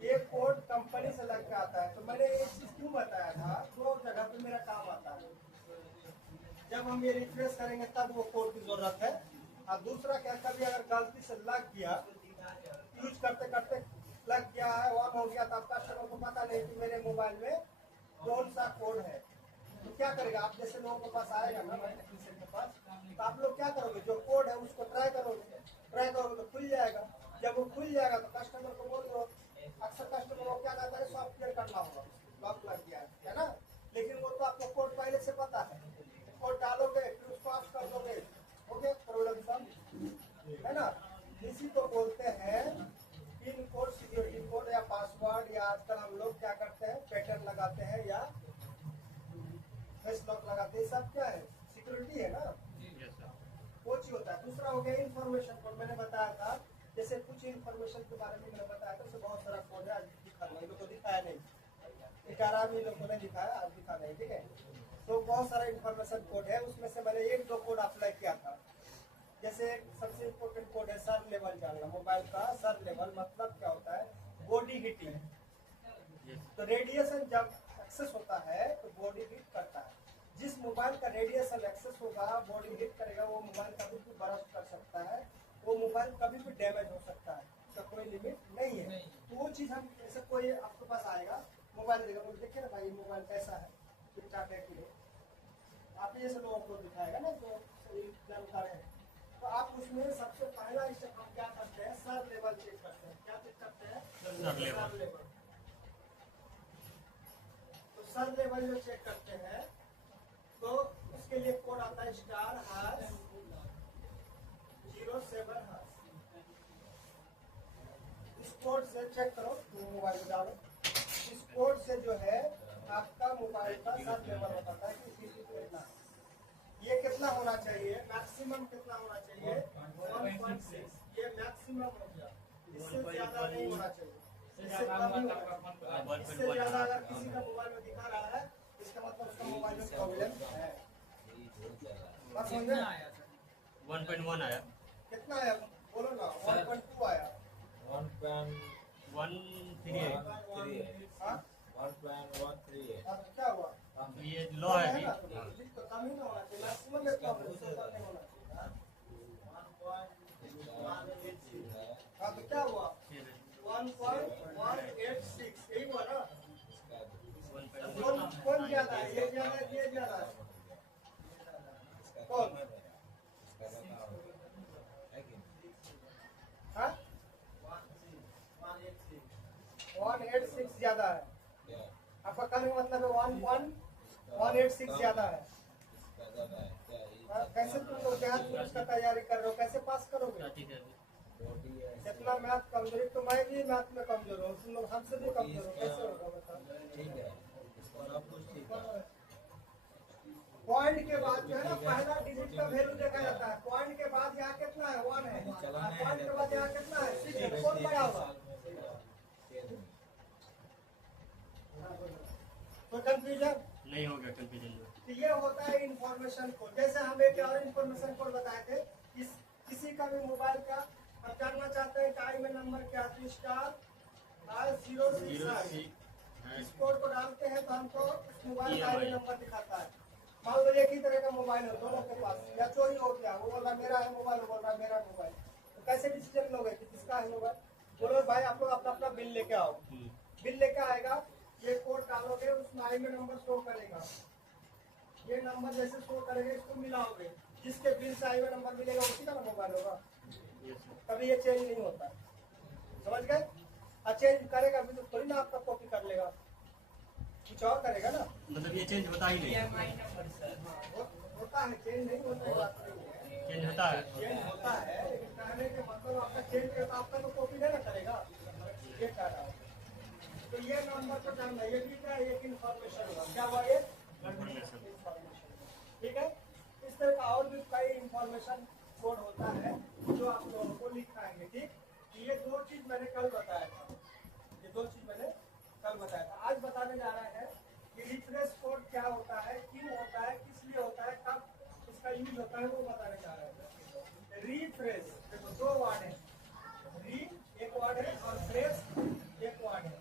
ये code company से लग के आता है। तो मैंने एक चीज क्यों बताया था, दो जगह पे मेरा काम आता है। जब हम ये रिफ्रेश करेंगे तब वो कोड की जरूरत है, और दूसरा क्या, कभी अगर गलती से लग गया, यूज करते करते लग गया है, ऑन हो गया, तब कस्टमर को पता नहीं कि मेरे मोबाइल में कौन सा कोड है, तो क्या करेगा? आप जैसे लोगों के पास आएगा ना टेक्नीशियन के पास, तो आप लोग क्या करोगे, जो कोड है उसको ट्राई करोगे तो खुल जाएगा। जब वो खुल जाएगा तो कस्टमर को बोल दो। अक्सर कस्टमर को क्या कहता है, सॉफ्टवेयर करना होगा, लॉक लग गया है ना। लेकिन वो तो आपको कोड पहले से पता है, कोड डालोगे फिर उसको ऑफ कर दोगे, हो गया प्रॉब्लम सॉल्व, है ना। इसी को बोलते हैं पिन कोड, सिक्योरिटी कोड या पासवर्ड, या आजकल हम लोग क्या करते हैं, पैटर्न लगाते हैं या फेस लॉक लगाते हैं। सब क्या है, सिक्योरिटी है ना, वो चीज होता है। दूसरा हो गया इन्फॉर्मेशन कोड, मैंने बताया था। जैसे कुछ इन्फॉर्मेशन के बारे में मैंने बताया था, उससे बहुत सारा कोड है, आज दिखाना, लोग को दिखाया नहीं, 11 लोगों ने दिखाया, आज दिखा नहीं, ठीक है। तो बहुत सारा इन्फॉर्मेशन कोड है, उसमें से मैंने एक दो कोड अप्लाई किया था। जैसे सबसे इम्पोर्टेंट कोड है सर लेवल जानना, मोबाइल का सर लेवल मतलब क्या होता है, बॉडी हीटिंग। तो रेडिएशन जब एक्सेस होता है तो बॉडी हीट करता है। जिस मोबाइल का रेडिएशन एक्सेस होगा, बॉडी हीट करेगा, वो मोबाइल कभी भी बर्स्ट कर सकता है, वो मोबाइल कभी भी डैमेज हो सकता है, उसका कोई लिमिट नहीं है। तो वो चीज हम, जैसे कोई आपके पास आएगा, मोबाइल देगा, बोले देखिए ना भाई मोबाइल कैसा है, ठीक-ठाक है कि नहीं, आप जैसे लोगों को दिखाएगा ना, तो जानकारी है। तो आप उसमें सबसे पहला स्टेप हम क्या करते हैं, सर लेवल चेक करते हैं। क्या चेक करते हैं, सर लेवल। तो सर लेवल जो चेक करते हैं, तो उसके लिए कोड आता है *#07#. इस कोड से चेक करो, मोबाइल में डालो। इस कोड से जो है आपका मोबाइल का सर लेवल बताता है कि कितना, ये कितना होना चाहिए, मैक्सिमम कितना होना चाहिए, 1.6। ये मैक्सिमम हो गया, इससे ज्यादा नहीं होना चाहिए, इससे कम ही होना चाहिए। इससे ज्यादा अगर किसी का मोबाइल में दिखा रहा है, इसका मतलब उसका मोबाइल में प्रॉब्लम है। बस समझे? 1.1 आया, कितना आया बोलो ना, 1.2 आया, 1.13 हाँ 1.13 है। अब क्या हुआ, ये लो है अभी। तो कम ही ना होना चाहिए, मैक्सिमम में कम नहीं होना चाहिए। हाँ तो क्या हुआ, 1.186, यही हुआ ना। कौन ज्यादा है, ये ज्यादा है, ये ज्यादा है, कौन? हाँ 186 ज्यादा है, आपका कहने का मतलब है 1.186 ज्यादा है। कैसे तुम लोग क्या पुलिस का तैयारी कर रहे हो, कैसे पास करोगे? जितना मैथ कमजोरी, तो मैं भी मैथ में कमजोर हूँ, तुम लोग हमसे भी कमजोर हो, कैसे होगा बताओ? पॉइंट के बाद जो है ना, पहला डिजिट का वैल्यू देखा जाता है। पॉइंट के बाद यहाँ कितना है, 1 है, पॉइंट के बाद यहाँ कितना है, 6 है, कौन बड़ा होगा? तो कंफ्यूजन नहीं होगा, कंफ्यूजन। तो ये होता है इन्फॉर्मेशन कोड। जैसे हम एक और इन्फॉर्मेशन कोड बताए थे, किसी का भी मोबाइल का हम जानना चाहते हैं कि में नंबर क्या है, *066। इस कोड को डालते हैं तो हमको उस मोबाइल का में नंबर दिखाता है। मान लो एक ही तरह का मोबाइल है दोनों के पास, या चोरी हो गया, वो बोल रहा मेरा है मोबाइल, वो बोल रहा मेरा मोबाइल, तो कैसे डिसीजन लोगे कि किसका है मोबाइल? बोलो भाई आप लोग अपना अपना बिल लेके आओ, बिल लेके आएगा, ये कोड डालोगे, उसमें आई में नंबर शो करेगा, ये नंबर जैसे शो करेगा इसको मिलाओगे, जिसके बिल से आई में नंबर मिलेगा उसी का मोबाइल होगा। कभी ये चेंज नहीं होता, समझ गए? चेंज करेगा भी तो थोड़ी ना आपका कॉपी कर लेगा, कुछ और करेगा ना, मतलब ये चेंज होता ही नहीं, होता है, चेंज नहीं होता है, बात नहीं है, चेंज होता है, चेंज होता है, लेकिन कहने के मतलब आपका चेंज करता, आपका तो कॉपी नहीं ना करेगा, ये कह रहा है। तो ये नंबर को जानना, ये भी क्या एक इन्फॉर्मेशन हुआ, क्या हुआ ये इन्फॉर्मेशन, ठीक है। इस तरह का और भी कई इन्फॉर्मेशन कोड होता है जो आप लोगों को लिखाएंगे, ठीक। ये दो चीज मैंने कल बताया था, ये दो चीज मैंने कल बताया था। आज बताने जा रहे हैं कि रिफ्रेश कोड क्या होता है, क्यों होता है, किस लिए होता है, कब इसका यूज होता है, वो बताने जा रहे हैं। रिफ्रेश देखो दो वर्ड है, री एक वर्ड है और फ्रेश एक वर्ड है।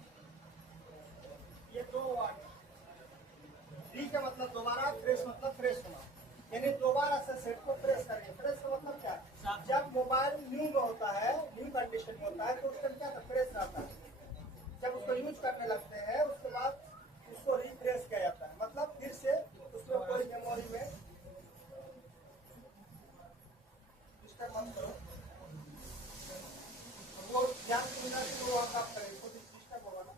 है तो उसका क्या फ्रेश रहता है। जब उसको यूज करने लगते हैं उसके बाद उसको रिफ्रेश किया जाता है, मतलब फिर से उसमें कोई मेमोरी में डिस्टर्ब मत करो, वो ध्यान सुनना तो वो काम करेगा तो डिस्टर्ब होगा ना।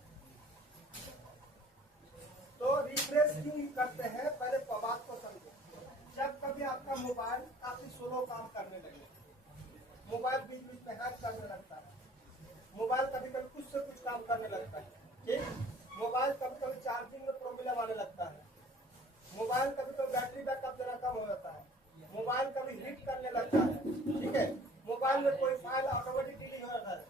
तो रिफ्रेश क्यों करते हैं, पहले बात को समझो। जब कभी आपका मोबाइल काफी स्लो काम करने लगे, मोबाइल बीच बीच में हैंग करने लगता है, मोबाइल कभी कभी कुछ से कुछ काम करने लगता है, ठीक, मोबाइल कभी कभी चार्जिंग में प्रॉब्लम आने लगता है, मोबाइल कभी कभी बैटरी बैकअप देना कम हो जाता है, मोबाइल कभी हीट करने लगता है, ठीक है, मोबाइल में कोई फाइल ऑटोमेटिक डिलीट हो जाता है,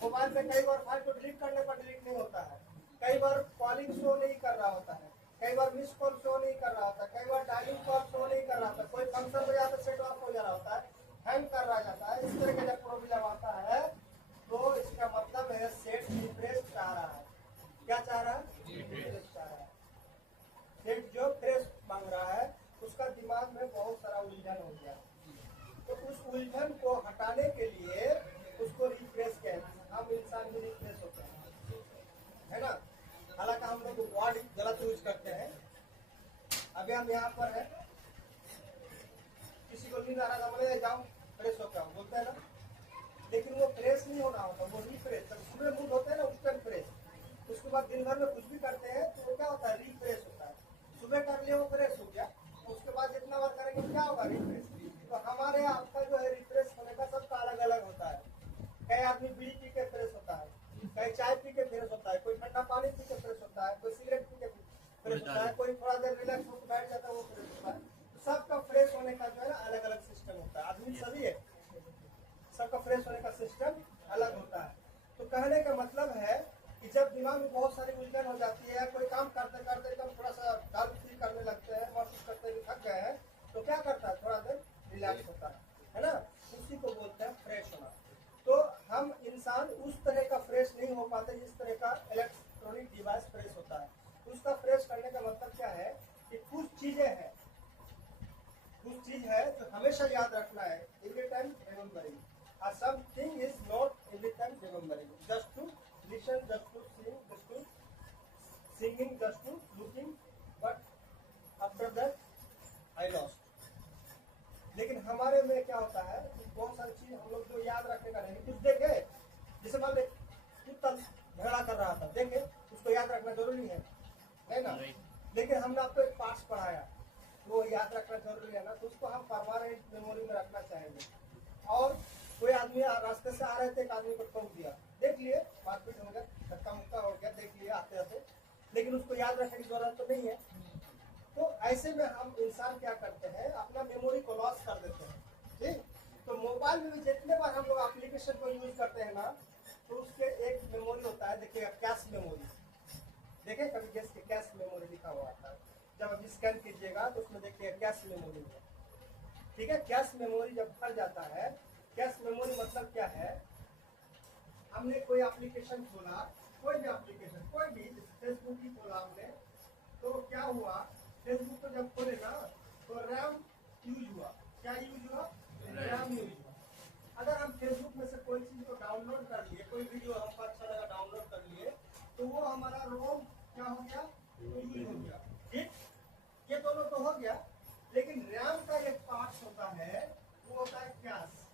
मोबाइल में कई बार फाइल को डिलीट करने पर डिलीट नहीं होता है, कई बार कॉलिंग शो नहीं कर रहा होता है, कई बार मिस कॉल शो नहीं कर रहा होता है, कई बार डायलिंग कॉल शो नहीं कर रहा होता, कोई फंक्शन हो जाता है सेट ऑफ हो जा रहा होता है, हैंग कर रहा जाता है। इस तरह का जब प्रॉब्लम आता है तो इसका मतलब है सेट रिफ्रेश चाह रहा है। क्या चाह रहा है? रिफ्रेश चाह रहा है। सेट जो फ्रेश मांग रहा है उसका दिमाग में बहुत सारा उलझन हो गया, तो उस उलझन को हटाने के लिए उसको रिफ्रेश कहते हैं। हम इंसान भी रिफ्रेश होते हैं, है ना। हालांकि हम लोग वर्ड गलत यूज करते हैं। अभी हम यहाँ पर है, किसी को नींद आ रहा था, बोले जाओ फ्रेश होकर आओ, बोलते हैं ना, लेकिन वो फ्रेश नहीं होना होता, वो रिफ्रेश। जब सुबह मूड होते हैं ना उस टाइम फ्रेश, उसके बाद दिन भर में कुछ भी करते हैं तो वो क्या होता है, रिफ्रेश होता है। सुबह कर लिया वो फ्रेश हो गया, उसके बाद जितना बार करेंगे क्या होगा, रिफ्रेश। तो हमारे आपका जो है रिफ्रेश होने का सबका अलग अलग होता है। कई आदमी बीड़ी पी के फ्रेश होता है, कई चाय पी के फ्रेश होता है, कोई ठंडा पानी पी के फ्रेश होता है, कोई सिगरेट पी के फ्रेश होता है, कोई थोड़ा देर रिलैक्स होकर बैठ जाता है वो फ्रेश होता है। तो सबका फ्रेश होने का जो है ना अलग अलग सिस्टम होता है। आदमी सभी है, सबका फ्रेश होने का सिस्टम अलग होता है। तो कहने का मतलब है कि जब दिमाग में बहुत सारी उलझन हो जाती है, कोई काम करते करते एकदम थोड़ा सा डल फील करने लगते हैं, महसूस करते हुए थक गए हैं, तो क्या करता है, थोड़ा देर रिलैक्स होता है ना, उसी को बोलते हैं फ्रेश होना। तो हम इंसान उस तरह का फ्रेश नहीं हो पाते जिस तरह का इलेक्ट्रॉनिक डिवाइस फ्रेश होता है। उसका फ्रेश करने का मतलब क्या है कि कुछ चीजें हैं, कुछ चीज है जो हमेशा याद रखना है, every time remembering. Something is not every time remembering. Just to listen, just to sing, just to singing, just to looking, but after that I lost. लेकिन हमारे में क्या होता है कि बहुत सारी चीज हम लोग जो याद रखने का नहीं, कुछ देखे, जैसे मान ले कुत्ता झगड़ा कर रहा था, देखे, उसको याद रखना जरूरी है ना। लेकिन हमने आपको एक पार्ट्स पढ़ाया, वो याद रखना जरूरी है ना, तो उसको हम परमानेंट मेमोरी में रखना चाहेंगे। और कोई आदमी रास्ते से आ रहे थे, एक आदमी को ठोक दिया, देख लिए, मारपीट हो गया, धक्का मुक्का हो गया, देख लिए आते आते, लेकिन उसको याद रखने की जरूरत तो नहीं है। तो ऐसे में हम इंसान क्या करते हैं, अपना मेमोरी को लॉस कर देते हैं, ठीक। तो मोबाइल में भी जितने बार हम लोग एप्लीकेशन को यूज करते हैं ना, तो उसके एक मेमोरी होता है, देखिएगा कैश मेमोरी, देखे कभी गैस के कैश मेमोरी लिखा हुआ आता है, जब अभी स्कैन कीजिएगा तो उसमें देखिएगा कैश मेमोरी है, ठीक है। कैश मेमोरी जब भर जाता है, कैश मेमोरी मतलब क्या है, हमने कोई एप्लीकेशन खोला, कोई भी एप्लीकेशन, कोई भी फेसबुक ही खोला हमने, तो क्या हुआ, फेसबुक को जब खोले ना तो रैम यूज हुआ, क्या यूज हुआ, रैम यूज हुआ। अगर हम फेसबुक में से कोई चीज को डाउनलोड कर लिए, कोई वीडियो हमको अच्छा लगा डाउनलोड कर लिए, तो वो हमारा रोम क्या हो गया, यूज हो गया, ठीक। ये दोनों तो हो गया, लेकिन रैम का एक पार्ट होता है, वो होता है कैश।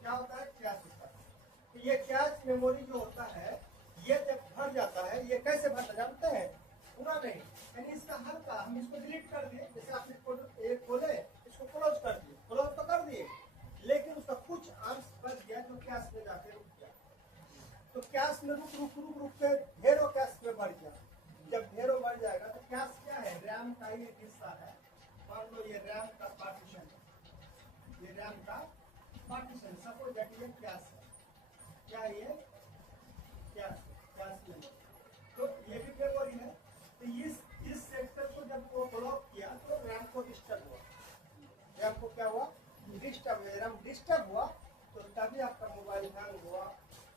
क्या होता है, कैश होता है। तो ये कैश मेमोरी जो होता है, ये जब भर जाता है, ये कैसे भरता जानते हैं, पूरा नहीं, यानी इसका हल्का, हम इसको डिलीट कर दिए, जैसे आपने एक खोले, इसको क्लोज कर दिए, क्लोज तो कर दिए, लेकिन उसका कुछ अंश बच गया जो कैश में जाके रुक गया। तो कैश में रुक के ढेरों कैश में बढ़ गया। जब ढेरों बढ़ जाएगा तो कैश क्या है, रैम का ही एक हिस्सा है। मान लो ये रैम का पार्टीशन है, ये रैम का पार्टीशन, सपोज दैट ये कैश है, क्या ये कैश में, तो ये भी मेमोरी है। तो इस सेक्टर को जब वो ब्लॉक किया तो रैम को डिस्टर्ब हुआ, रैम को क्या हुआ, डिस्टर्ब हुआ, रैम डिस्टर्ब हुआ, तो तभी आपका मोबाइल हैंग हुआ,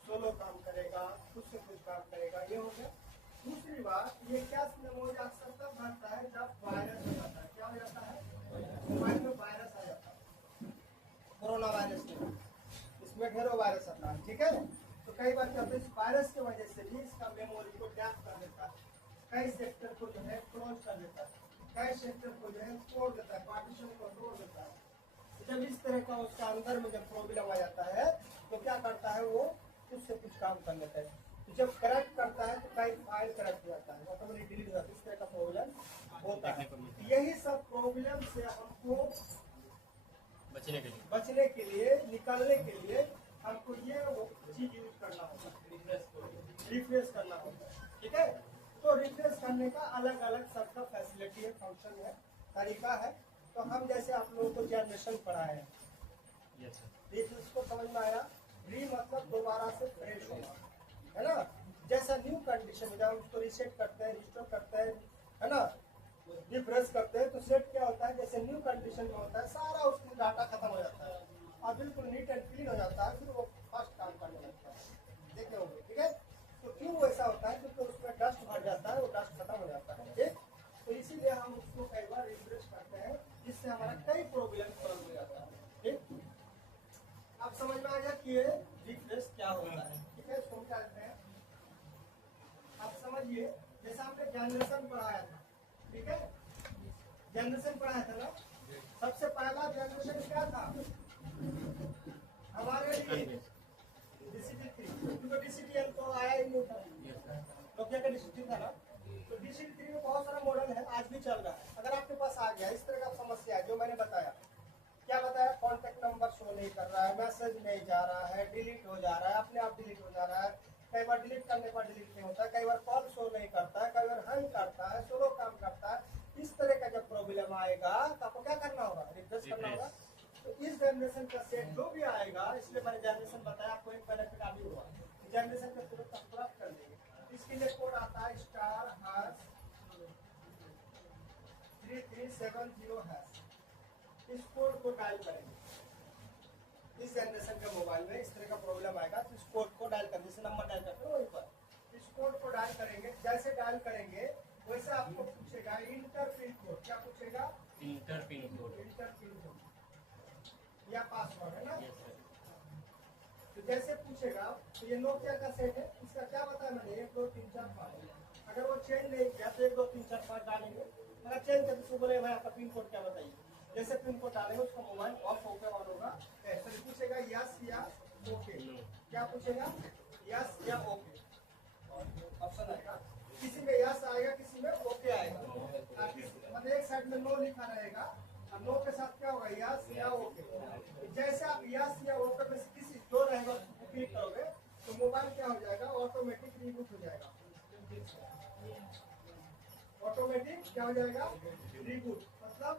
सोलो काम करेगा, खुद से कुछ काम करेगा, ये हो गया। दूसरी बात, ये कैश मेमोरी अक्सर तब भरता है जब वायरस हो जाता है। क्या हो जाता है, मोबाइल में वायरस आ जाता है, कोरोना वायरस में इसमें ढेरों वायरस आता है, ठीक है। तो कई बार क्या होता है, इस वायरस की वजह से भी इसका मेमोरी को डैप कर देता है, कई सेक्टर को जो है क्लोज कर देता है, कई सेक्टर को जो है तोड़ देता है, पार्टीशन को तोड़ देता है। जब इस तरह का उसका अंदर में जब प्रॉब्लम आ जाता है तो क्या करता है, वो कुछ से कुछ काम कर लेता है। तो जब करेक्ट करता है तो कई फाइल करेक्ट हो जाता है, ऑटोमेटिक डिलीट हो जाता है, इस तरह का प्रॉब्लम होता है। यही सब प्रॉब्लम से हमको बचने के लिए निकालने के लिए हमको ये वो चीज यूज करना होगा, रिफ्रेश करना होगा, ठीक है। तो रिफ्रेश करने का अलग अलग सबका फैसिलिटी है, फंक्शन है, तरीका है। तो हम जैसे आप लोगों को जनरेशन पढ़ाए हैं, इसको समझ में आया। री मतलब दोबारा से फ्रेश होना, है ना। जैसा न्यू कंडीशन जब हम उसको रीसेट करते हैं, रिस्टोर करते हैं, है ना, रिफ्रेश करते हैं, तो सेट क्या होता है, जैसे न्यू कंडीशन में होता है, सारा उसका डाटा खत्म हो जाता है और बिल्कुल नीट एंड क्लीन हो जाता है, फिर वो फर्स्ट काम करने लगता है, देखे होंगे, ठीक है। तो क्यों ऐसा होता है, क्योंकि उसमें डस्ट भर जाता है, वो डस्ट खत्म हो जाता है, ठीक। तो इसीलिए हम उसको कई बार रिफ्रेश करते हैं, जिससे हमारा कई प्रॉब्लम सॉल्व हो जाता है, ठीक। आप समझ में आ गया कि ये रिफ्रेश क्या होता है, ठीक है। इसको क्या कहते हैं, आप समझिए। जैसे आपने जनरेशन पढ़ाया था, ठीक है, जनरेशन पढ़ाया था ना। सबसे पहला जनरेशन क्या था हमारे लिए, DCT-3, क्योंकि DCT-L तो आया ही नहीं था, नोकिया का DCT था ना। तो DCT-3 में बहुत सारा मॉडल है, आज भी चल रहा है। अगर आपके पास आ गया इस तरह का समस्या है जो मैंने बताया, क्या बताया, कॉन्टेक्ट नंबर शो नहीं कर रहा है, मैसेज नहीं जा रहा है, डिलीट हो जा रहा है, अपने आप डिलीट हो जा रहा है, कई बार डिलीट करने पर डिलीट नहीं होता है, कई बार कॉल शो नहीं करता है, कई बार हैंग करता है, स्लो काम करता है। इस तरह का जब प्रॉब्लम आएगा तो आपको क्या करना होगा, रिफ्रेश करना होगा। तो इस जनरेशन का सेट जो भी आएगा, इसलिए मैंने जनरेशन बताया, आपको एक बेनिफिट अभी हुआ, जनरेशन का तुरंत आप प्राप्त कर देंगे। इसके लिए कोड आता है *## 3370#। इस कोड को डायल करेंगे, इस जनरेशन के मोबाइल में इस तरह का प्रॉब्लम आएगा तो इस कोड को डायल कर, जैसे नंबर डायल करते हैं वहीं पर इस कोड को डायल करेंगे। जैसे डायल करेंगे वैसे आपको पूछेगा इंटर पिन कोड, क्या पूछेगा, इंटर पिन कोड या पासवर्ड, है ना। तो जैसे पूछेगा तो ये नोकिया का सेट है, इसका क्या बताया मैंने, 1 2 3 4 5। अगर वो चेंज नहीं किया तो 1 2 3 4 5 डालेंगे, अगर चेंज करके उसको बोले भाई आपका पिन कोड क्या बताइए, जैसे पिन कोड डालेंगे उसका मोबाइल ऑफ होकर ऑन होगा। ऐसे पूछेगा यस या ओके, क्या पूछेगा, यस या ओके ऑप्शन आएगा, किसी में यस आएगा किसी में ओके आएगा। मतलब एक साइड में नो लिखा रहेगा और नो के साथ क्या होगा, यस या ओके। जैसे आप यस या ओके में से किसी जो रहेगा उसको क्लिक करोगे तो मोबाइल क्या हो जाएगा, ऑटोमेटिक रिबूट हो जाएगा, ऑटोमेटिक क्या हो जाएगा, रिबूट मतलब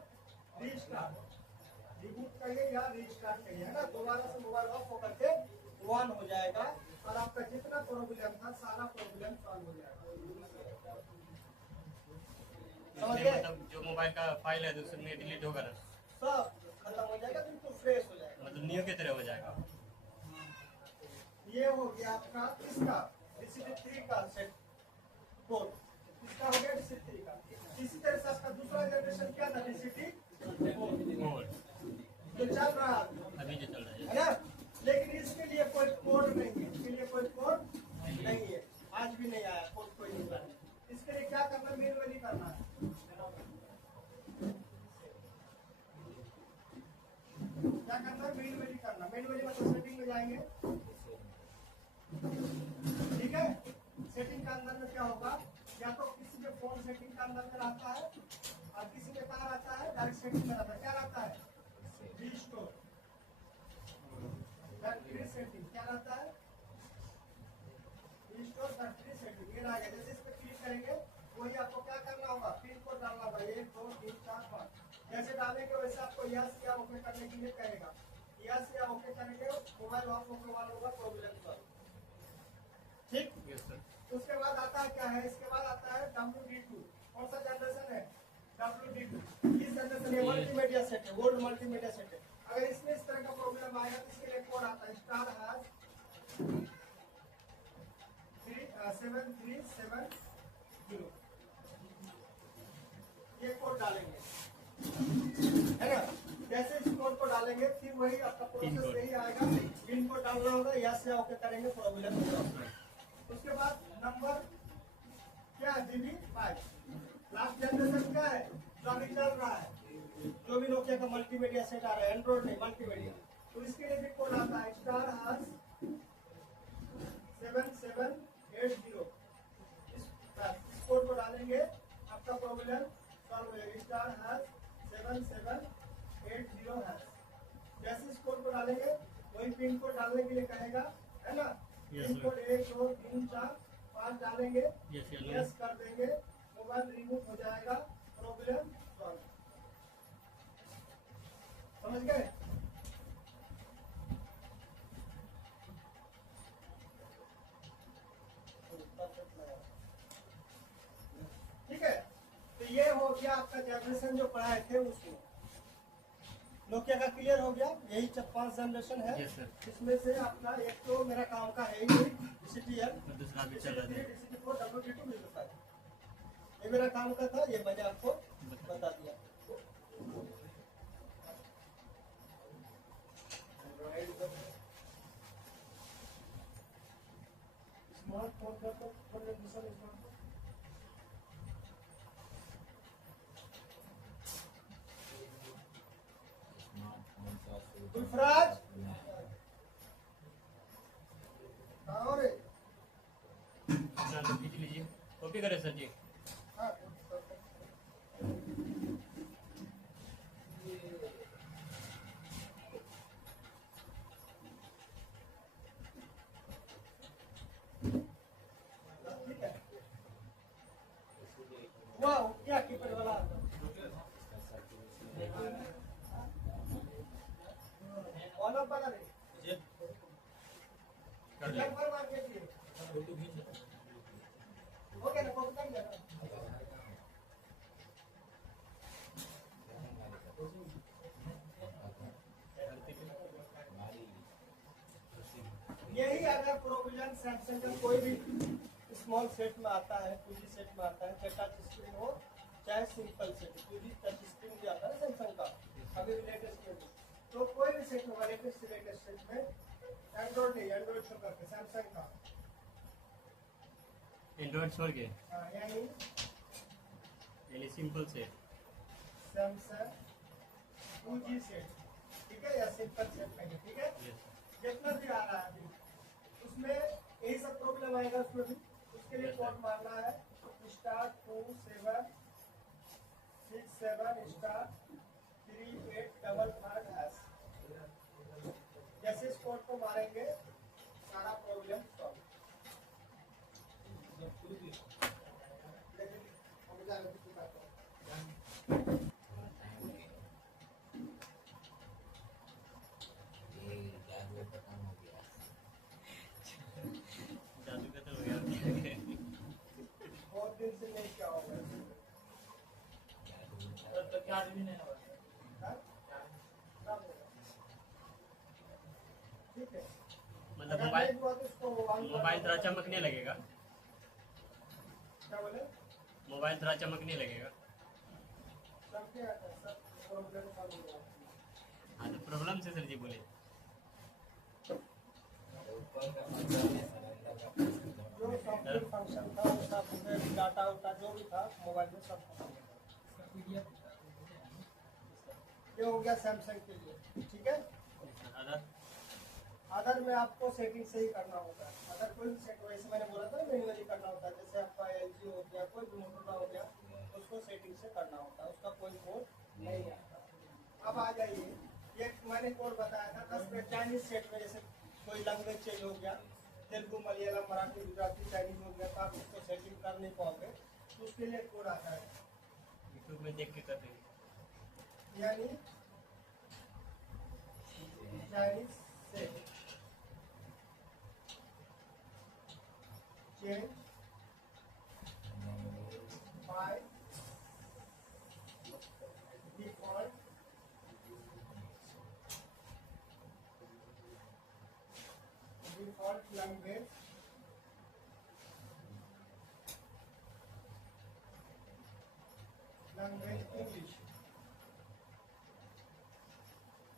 रीस्टार्ट। रिबूट कहिए या रीस्टार्ट कहिए, है ना। दोबारा से मोबाइल ऑफ होकर के ऑन हो जाएगा और आपका जितना प्रॉब्लम था सारा प्रॉब्लम सॉल्व हो जाएगा। मतलब जो मोबाइल का फाइल है उसमें डिलीट होगा ना, सब खत्म हो जाएगा, बिल्कुल फ्रेश हो जाएगा, मतलब न्यू की तरह हो जाएगा। ये हो गया आपका इसका DCT-3 का सेट कोड, इसका हो गया DCT-3 का। इसी तरह से आपका दूसरा जनरेशन क्या था, DCT-4 जो चल रहा है अभी जो चल रहा है ना। लेकिन इसके लिए कोई कोड नहीं है, इसके लिए कोई कोड नहीं है, आज भी नहीं आया कोड, कोई नहीं है। इसके लिए क्या करना, मैन्युअली करना है, क्या करना है, मैन्युअली करना। मैन्युअली मतलब सेटिंग में जाएंगे, ठीक है। सेटिंग का अंदर में क्या होगा, या तो किसी के फोन सेटिंग का अंदर में रहता है और किसी के कहाँ रहता है, डायरेक्ट सेटिंग में रहता है, क्या रहता है, रिस्टोर फैक्ट्री सेटिंग, क्या रहता है, रिस्टोर फैक्ट्री सेटिंग। ये रहेगा, जैसे इस पर क्लिक करेंगे वही आपको क्या करना होगा, पिन कोड डालना होगा 1 2 3 4 5। जैसे डालेंगे वैसे आपको यस या ओके करने के लिए कहेगा, यस या ओके करेंगे मोबाइल ऑफ होकर वाला होगा, प्रॉब्लम सॉल्व, ठीक। Yes sir. उसके बाद आता है क्या है, इसके बाद आता है WD2। कौन सा जनरेशन है, WD2। इस जनरेशन में मल्टीमीडिया सेट है, वर्ल्ड मल्टीमीडिया सेट है। अगर इसमें इस तरह का प्रॉब्लम आएगा तो इसके लिए कोड आता है *#7370। ये कोड डालेंगे, है ना। जैसे इस कोड को डालेंगे फिर वही आपका प्रोसेस यही आएगा, पिन कोड डालना होगा, यस या ओके करेंगे, प्रॉब्लम नहीं। उसके बाद नंबर क्या है, DB5 लास्ट जनरेशन क्या है जो अभी चल रहा है, जो भी नोकिया का मल्टीमीडिया सेट आ रहा है, एंड्रॉइड नहीं मल्टीमीडिया, तो इसके लिए भी कोड आता है स्टार हाश 7780। इस कोड को डालेंगे आपका प्रॉब्लम सॉल्व हो जाएगा। स्टार हाश 7780 है। जैसे इस कोड को डालेंगे वही पिन कोड डालने के लिए कहेगा, है ना। पिन कोड 1 2 3 4 5 डालेंगे, यस कर देंगे, मोबाइल रिमूव हो जाएगा, प्रॉब्लम सॉल्व। समझ गए? ठीक है, तो ये हो गया आपका जनरेशन जो पढ़ाए थे उसमें नोकिया का क्लियर हो गया। यही 5 जनरेशन है। Yes, sir. इसमें से अपना एक तो मेरा काम का है ही DCTL, और दूसरा भी चल रहा है। DCT4 WD2 मिल रहा है। ये मेरा काम का था, ये मैंने आपको बता दिया। स्मार्टफोन का तो दूसरा स्मार्टफोन गुलफराज कहाँ हो रे? अपना तो खींच लीजिए, कॉपी करें सर जी। हाँ, ठीक है। वाह, क्या कीपैड वाला ऑन ऑफ वाला रे, कर ले। नंबर मार के दिए। हो गया ना, कॉपी कर लिया ना? यही अगर प्रोविजन सैमसंग का कोई भी स्मॉल सेट में आता है, 2G सेट में आता है, चाहे टच स्क्रीन हो चाहे simple set, 2G touch screen भी आता है सैमसंग का अभी लेटेस्ट में, तो कोई भी सेट होगा लेटेस्ट सेट में एंड्रॉइड नहीं, एंड्रॉइड शो करके सैमसंग का एंड्रॉइड छोड़ के यानी सिंपल से सैमसंग 2G सेट, ठीक है, या सिंपल सेट कहेंगे, ठीक है। जितना भी आ रहा है अभी उसमें यही सब प्रॉब्लम आएगा, उसमें भी उसके लिए कोड मारना है स्टार 2767*3855#। जैसे इस कोड को मारेंगे सारा प्रॉब्लम सॉल्व। जादू का तो हो गया। बहुत दिन से नहीं क्या होगा, तो चार्ज भी नहीं होगा। हाँ? कब होगा? ठीक है, मतलब अगर मोबाइल नहीं हुआ तो इसको मोबाइल थोड़ा चमकने लगेगा, क्या बोले, मोबाइल थोड़ा चमकने लगेगा। सबके आता है, सब प्रॉब्लम सॉल्व हो जाएगा। हाँ तो प्रॉब्लम से सर जी बोले। जो सॉफ्टवेयर फंक्शन था वो सब उसमें डाटा उटा जो भी था मोबाइल में सब खत्म हो गया। ये हो गया सैमसंग के लिए, ठीक है। अदर अदर में आपको सेटिंग से ही करना होता है, अगर कोई भी सेट वैसे मैंने बोला था मैन्युअली करना होता है, जैसे आपका LG हो गया, कोई भी मोटोरोला हो गया, उसको सेटिंग से करना होता है, उसका कोई कोड नहीं आता। अब आ जाइए, ये मैंने कोड बताया था 10 मिनट चाइनीज सेट में, जैसे कोई लैंग्वेज चेंज हो गया, तेलुगु मलयालम मराठी गुजराती चाइनीज हो गया, तो आप उसको सेटिंग कर नहीं पाओगे, तो उसके लिए कोड आता है, यूट्यूब में देख के कर देंगे। यानी Chinese set change by default language English.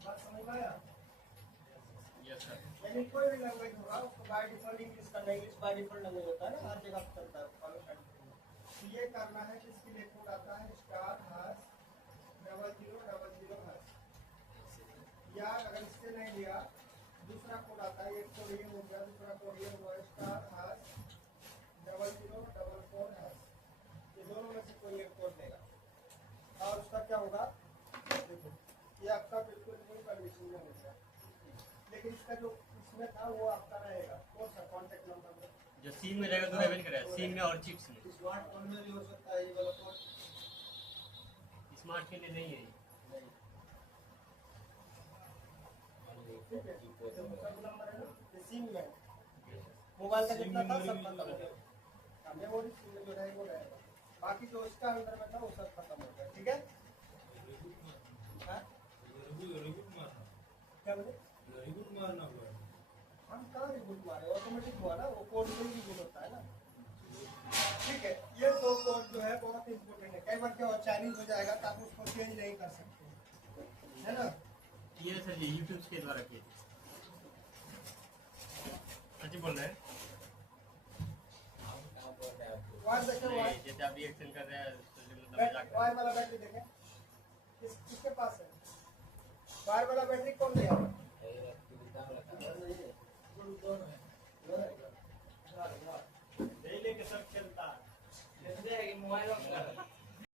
बात समझ में आया? Yes sir. यानी कोई भी लैंग्वेज होगा उसको बाय डिफॉल्ट इंग्लिश करना, इंग्लिश बाय डिफॉल्ट लैंग्वेज होता है ना, हर जगह पे चलता है। तो ये करना है कि इसके लिए कोड आता है *0000#, या अगर इससे नहीं लिया दूसरा कोड आता है, एक कोड ये हो गया, दूसरा कोड ये हुआ *0044#, ये दोनों में से कोई एक कोड देगा और उसका क्या होगा, देखो ये आपका बिल्कुल कोई कंडीशन में हो गया, लेकिन इसका जो इसमें था वो आपका रहेगा, कौन सा कॉन्टेक्ट नंबर जो सिम में रहेगा तो रेवेन करेगा, सिम में और चिप्स में। स्मार्टफोन में भी हो सकता है ये वाला कोड, स्मार्ट के लिए नहीं है ये। ठीक है, तो सब नंबर है ना, ये सिम में मोबाइल का जितना था सब खत्म हो गया, मेमोरी सिम में जो रहेगा वो रहेगा, बाकी जो इसका अंदर में था वो सब खत्म हो गया। ठीक है, हाँ? क्या बोले, हम कहाँ रिबूट मारे, ऑटोमेटिक हुआ ना, वो कोड से ही रिबूट होता है ना। ठीक है, ये दो कोड जो है बहुत इंपॉर्टेंट है, कई बार क्या चाइनीज हो जाएगा तो आप उसको चेंज नहीं कर सकते, है ना। ये सर जी यूट्यूब के द्वारा किए। सच बोल रहे हैं, वायर देखे, वायर जैसे आप रिएक्शन कर रहे हैं तो मतलब मजाक वायर वाला बैटरी देखे, किसके पास है वायर वाला बैटरी, कौन दिया, नहीं लेके सब चलता है। जैसे है कि मोबाइल